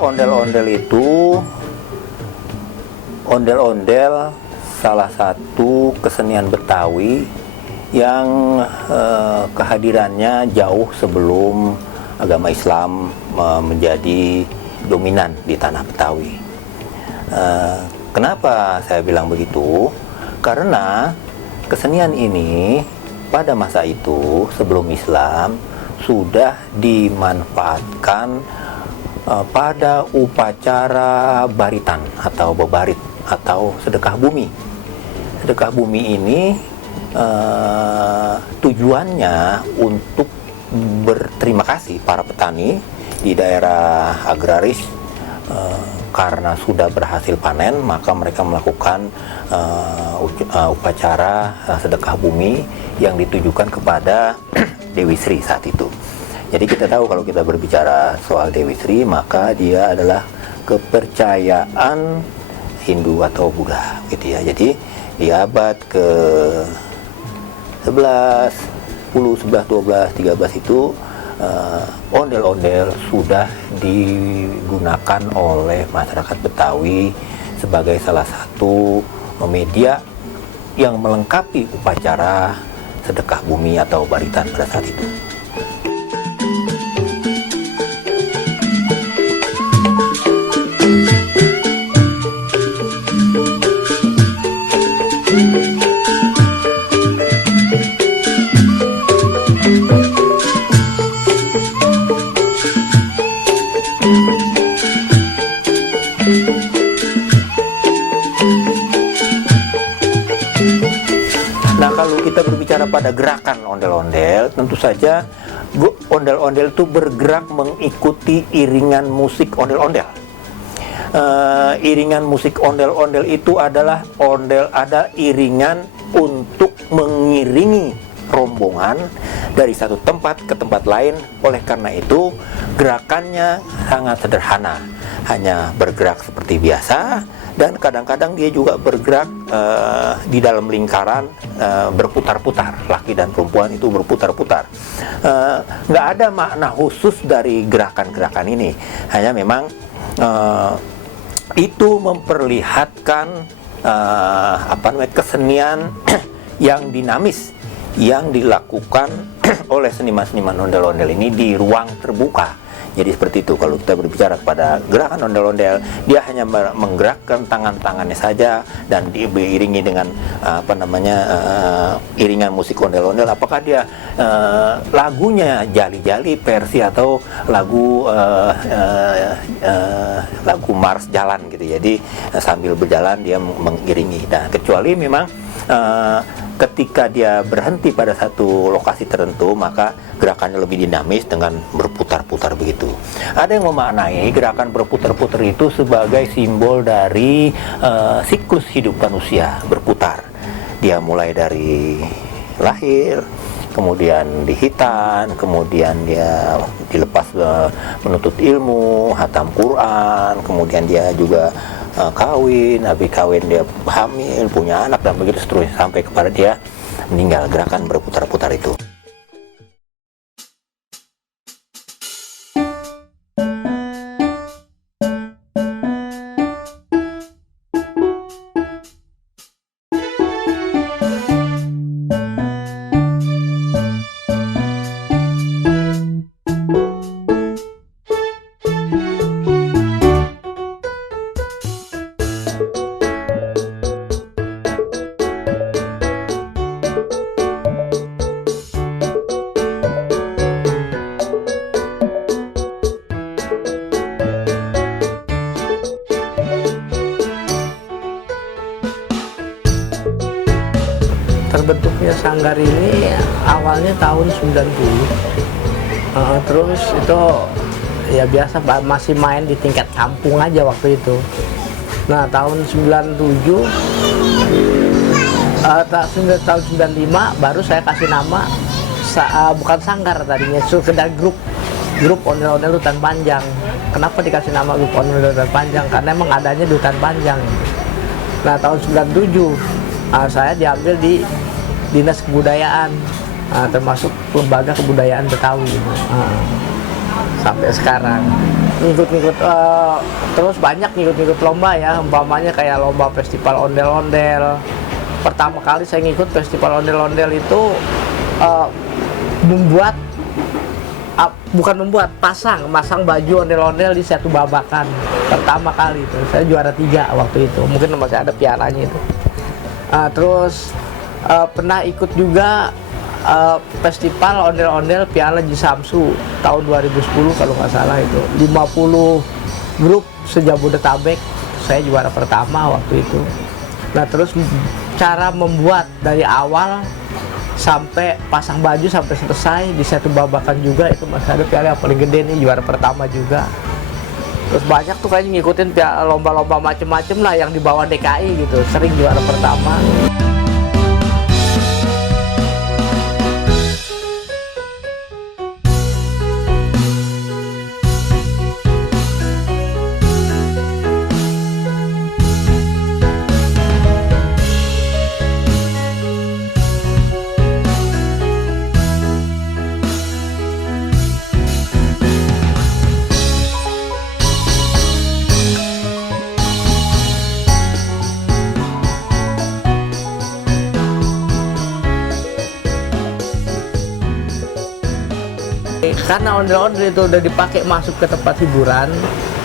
ondel-ondel itu, ondel-ondel salah satu kesenian Betawi yang kehadirannya jauh sebelum agama Islam menjadi dominan di tanah Betawi. Kenapa saya bilang begitu? Karena kesenian ini pada masa itu sebelum Islam sudah dimanfaatkan pada upacara baritan atau bebarit atau sedekah bumi. Sedekah bumi ini tujuannya untuk berterima kasih para petani di daerah agraris karena sudah berhasil panen, maka mereka melakukan upacara sedekah bumi yang ditujukan kepada Dewi Sri saat itu. Jadi kita tahu kalau kita berbicara soal Dewi Sri, maka dia adalah kepercayaan Hindu atau Buddha gitu ya. Jadi di abad ke 11, 10, 11, 12, 13 itu ondel-ondel sudah digunakan oleh masyarakat Betawi sebagai salah satu media yang melengkapi upacara sedekah bumi atau baritan pada saat itu. Nah, kalau kita berbicara pada gerakan ondel-ondel, tentu saja ondel-ondel itu bergerak mengikuti iringan musik ondel-ondel. Iringan musik ondel-ondel itu adalah ada iringan untuk mengiringi rombongan dari satu tempat ke tempat lain. Oleh karena itu, gerakannya sangat sederhana, hanya bergerak seperti biasa, dan kadang-kadang dia juga bergerak di dalam lingkaran berputar-putar. Laki dan perempuan itu berputar-putar. Nggak ada makna khusus dari gerakan-gerakan ini, hanya memang itu memperlihatkan kesenian yang dinamis yang dilakukan oleh seniman-seniman ondel-ondel ini di ruang terbuka. Jadi seperti itu, kalau kita berbicara pada gerakan ondel-ondel, dia hanya menggerakkan tangan-tangannya saja dan diiringi dengan iringan musik ondel-ondel. Apakah dia lagunya jali-jali versi atau lagu mars jalan gitu. Jadi sambil berjalan dia mengiringi. Dan kecuali memang ketika dia berhenti pada satu lokasi tertentu, maka gerakannya lebih dinamis dengan berputar-putar begitu. Ada yang memaknai gerakan berputar-putar itu sebagai simbol dari siklus hidup manusia berputar. Dia mulai dari lahir, kemudian dihitan, kemudian dia dilepas menuntut ilmu, hatam Quran, kemudian dia juga kawin, habis kawin dia hamil, punya anak, dan begitu seterusnya sampai kepada dia meninggal. Gerakan berputar-putar itu. Terbentuknya sanggar ini awalnya tahun 90. Terus itu ya biasa masih main di tingkat kampung aja waktu itu. Nah, tahun 97 tahun 95 baru saya kasih nama bukan sanggar tadinya, sekedar grup ondel-ondel Hutan Panjang. Kenapa dikasih nama grup ondel-ondel Hutan Panjang? Karena emang adanya di Hutan Panjang. Nah, tahun 97 saya diambil di Dinas Kebudayaan, termasuk Lembaga Kebudayaan Betawi. sampai sekarang. Ngikut-ngikut terus banyak ngikut-ngikut lomba ya, umpamanya kayak lomba festival ondel-ondel. Pertama kali saya ngikut festival ondel-ondel itu masang baju ondel-ondel di satu babakan. Pertama kali itu saya juara 3 waktu itu, mungkin masih ada pialanya itu. Terus pernah ikut juga festival ondel-ondel Piala Ji Samsu tahun 2010 kalau nggak salah, itu 50 grup se-Jabodetabek, saya juara pertama waktu itu. Nah terus cara membuat dari awal sampai pasang baju sampai selesai di satu babakan juga, itu masih ada piala yang paling gede nih, juara pertama juga. Terus banyak tuh kayaknya ngikutin lomba-lomba macem-macem lah yang di bawah DKI gitu, sering juara pertama. Karena ondel-ondel itu udah dipakai masuk ke tempat hiburan,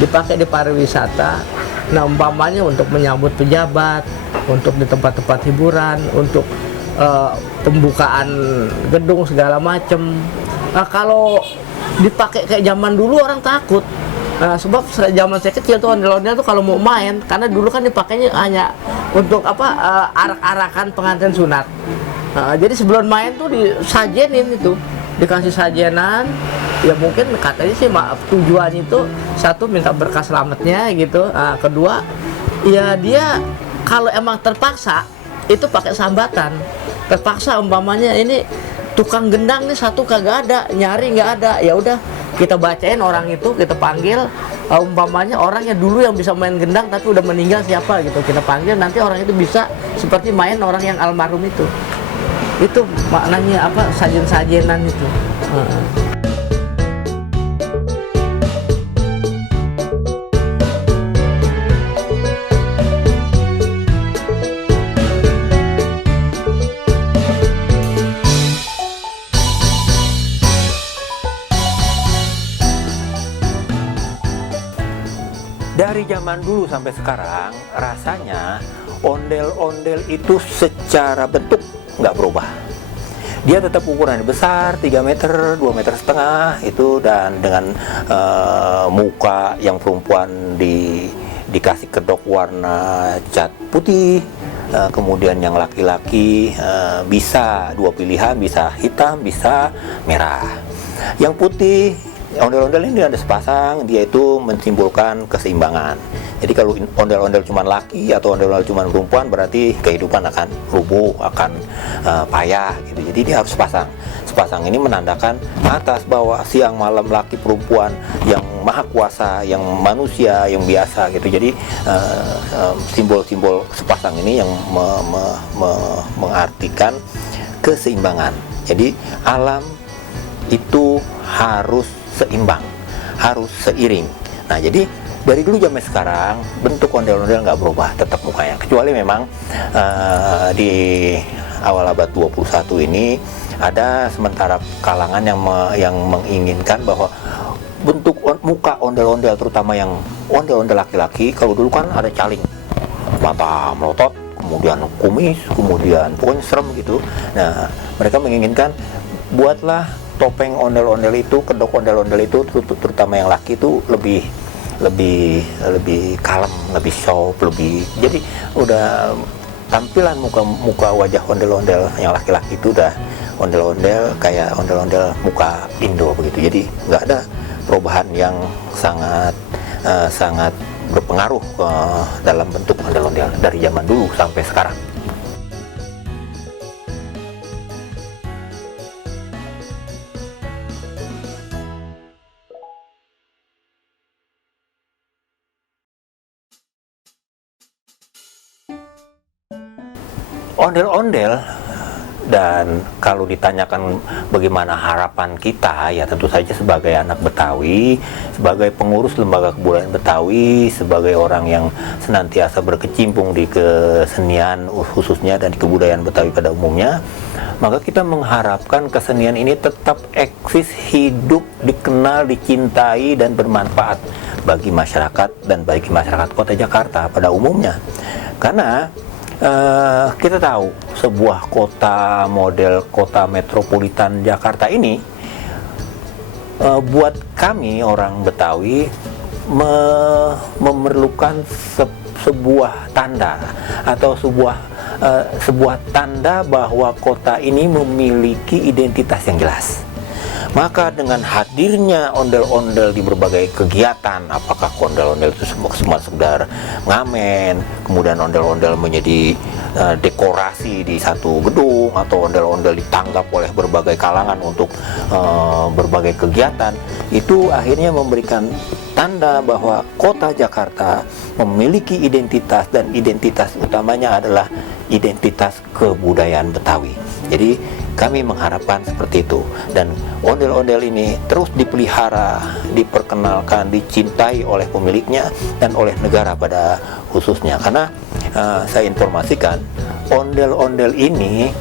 dipakai di pariwisata. Nah umpamanya untuk menyambut pejabat, untuk di tempat-tempat hiburan, untuk pembukaan gedung segala macem. Nah, kalau dipakai kayak zaman dulu orang takut. Sebab zaman saya kecil tuh ondel-ondel tuh kalau mau main, karena dulu kan dipakainya hanya untuk arak-arakan pengantin sunat. Jadi sebelum main tuh disajenin itu, dikasih sajenan, ya mungkin katanya sih tujuannya itu satu minta berkah selamatnya gitu, kedua ya dia kalau emang terpaksa itu pakai sambatan, terpaksa umpamanya ini tukang gendang nih satu kagak ada, nyari nggak ada, ya udah kita bacain orang itu, kita panggil, umpamanya orang yang dulu yang bisa main gendang tapi udah meninggal siapa gitu, kita panggil, nanti orang itu bisa seperti main orang yang almarhum itu maknanya sajen-sajenan itu. Dari zaman dulu sampai sekarang, rasanya ondel-ondel itu secara bentuk nggak berubah. Dia tetap ukurannya besar, 3 meter, 2 meter setengah itu, dan dengan muka yang perempuan dikasih kedok warna cat putih, kemudian yang laki-laki bisa 2 pilihan, bisa hitam, bisa merah. Yang putih, ondel-ondel ini ada sepasang, dia itu mensimbolkan keseimbangan. Jadi kalau ondel-ondel cuma laki atau ondel-ondel cuma perempuan, berarti kehidupan akan rubuh, akan payah gitu. Jadi dia harus sepasang. Sepasang ini menandakan atas bawah, siang malam, laki perempuan, yang maha kuasa, yang manusia, yang biasa gitu. Jadi simbol-simbol sepasang ini yang mengartikan keseimbangan. Jadi alam itu harus seimbang, harus seiring. Nah jadi dari dulu sampai sekarang bentuk ondel-ondel nggak berubah, tetap mukanya. Kecuali memang di awal abad 21 ini ada sementara kalangan yang menginginkan bahwa bentuk muka ondel-ondel, terutama yang ondel-ondel laki-laki, kalau dulu kan ada caling, mata melotot, kemudian kumis, kemudian pokoknya serem gitu. Nah mereka menginginkan buatlah topeng ondel-ondel itu, kedok ondel-ondel itu, terutama yang laki itu lebih kalem, lebih soft, lebih, jadi udah tampilan muka wajah ondel-ondel yang laki-laki itu udah ondel-ondel kayak ondel-ondel muka Indo begitu. Jadi nggak ada perubahan yang sangat berpengaruh dalam bentuk ondel-ondel dari zaman dulu sampai sekarang. Ondel-ondel Dan kalau ditanyakan bagaimana harapan kita, ya tentu saja sebagai anak Betawi, sebagai pengurus lembaga kebudayaan Betawi, sebagai orang yang senantiasa berkecimpung di kesenian khususnya dan di kebudayaan Betawi pada umumnya, maka kita mengharapkan kesenian ini tetap eksis, hidup, dikenal, dicintai, dan bermanfaat bagi masyarakat dan bagi masyarakat Kota Jakarta pada umumnya. Karena kita tahu sebuah kota model kota metropolitan Jakarta ini buat kami orang Betawi memerlukan sebuah tanda atau sebuah tanda bahwa kota ini memiliki identitas yang jelas. Maka dengan hadirnya ondel-ondel di berbagai kegiatan, apakah ondel-ondel itu semua sekedar ngamen, kemudian ondel-ondel menjadi dekorasi di satu gedung, atau ondel-ondel ditanggap oleh berbagai kalangan untuk berbagai kegiatan, itu akhirnya memberikan tanda bahwa kota Jakarta memiliki identitas, dan identitas utamanya adalah identitas kebudayaan Betawi. Jadi kami mengharapkan seperti itu, dan ondel-ondel ini terus dipelihara, diperkenalkan, dicintai oleh pemiliknya dan oleh negara pada khususnya. Karena saya informasikan, ondel-ondel ini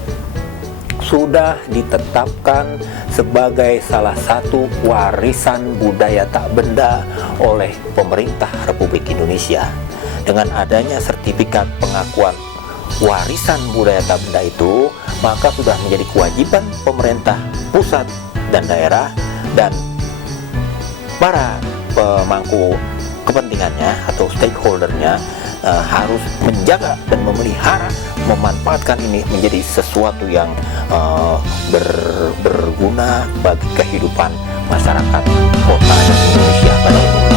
sudah ditetapkan sebagai salah satu warisan budaya tak benda oleh pemerintah Republik Indonesia. Dengan adanya sertifikat pengakuan warisan budaya tak benda itu, maka sudah menjadi kewajiban pemerintah pusat dan daerah dan para pemangku kepentingannya atau stakeholdernya harus menjaga dan memelihara, memanfaatkan ini menjadi sesuatu yang berguna bagi kehidupan masyarakat kota dan Indonesia pada umumnya.